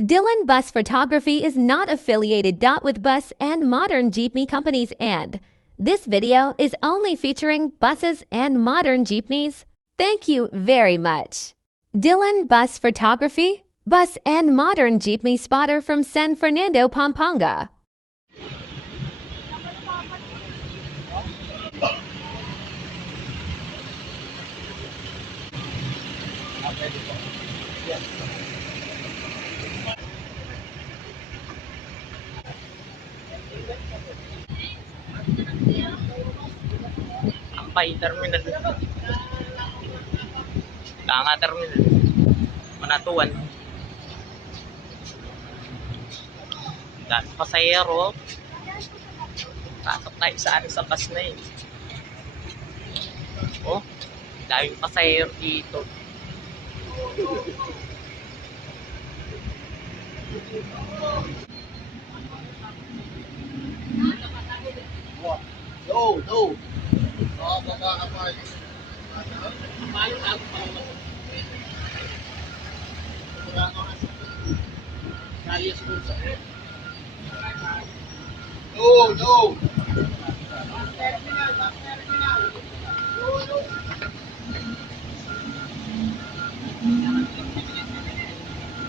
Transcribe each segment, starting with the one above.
Dylan Bus Photography is not affiliated with bus and modern jeepney companies, and this video is only featuring buses and modern jeepneys. Thank you very much. Dylan Bus Photography, bus and modern jeepney spotter from San Fernando, Pampanga. Ampay Terminal. Tanga Terminal. Manatuan. Dami pasahero. Pasok tayo sa bus na eh. Oh, daming pasahero dito. No. No.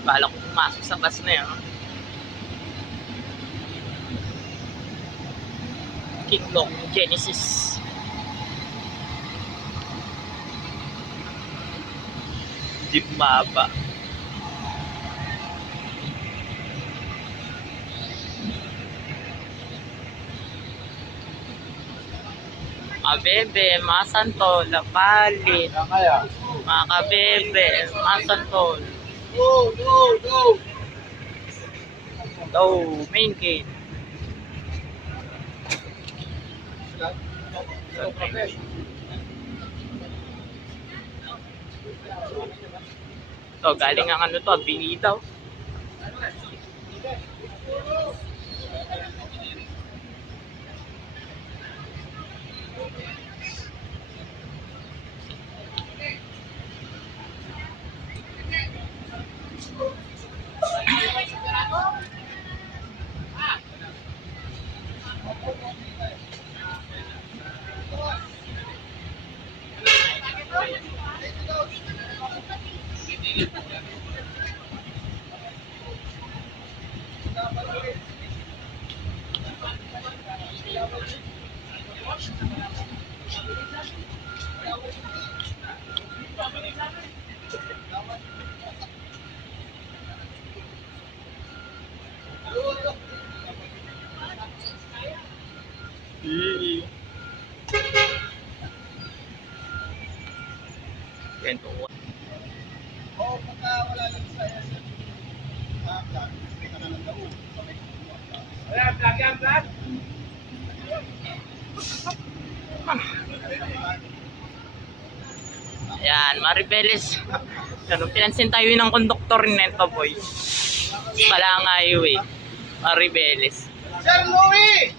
Bala ko pumasok sa bus na yan. Kinglong Genesis. Jeep Mapa. Kabebe, mga santol, palit. Mga kabebe, mga santol. No. Main gate. To, galing ang ano to, Binitaw. Kwento ko. Pagka wala lang sa SM. Kita na ng daw. Ayan, Maribeles. Ano, pinansin tayo ng konduktor nito, boy. Palanga Highway. Maribeles. Sir Louie!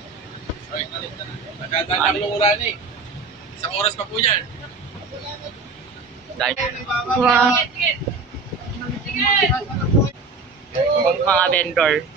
Nagkakandang ng ulan eh. Isang oras pa po yan. Dahil mga vendor.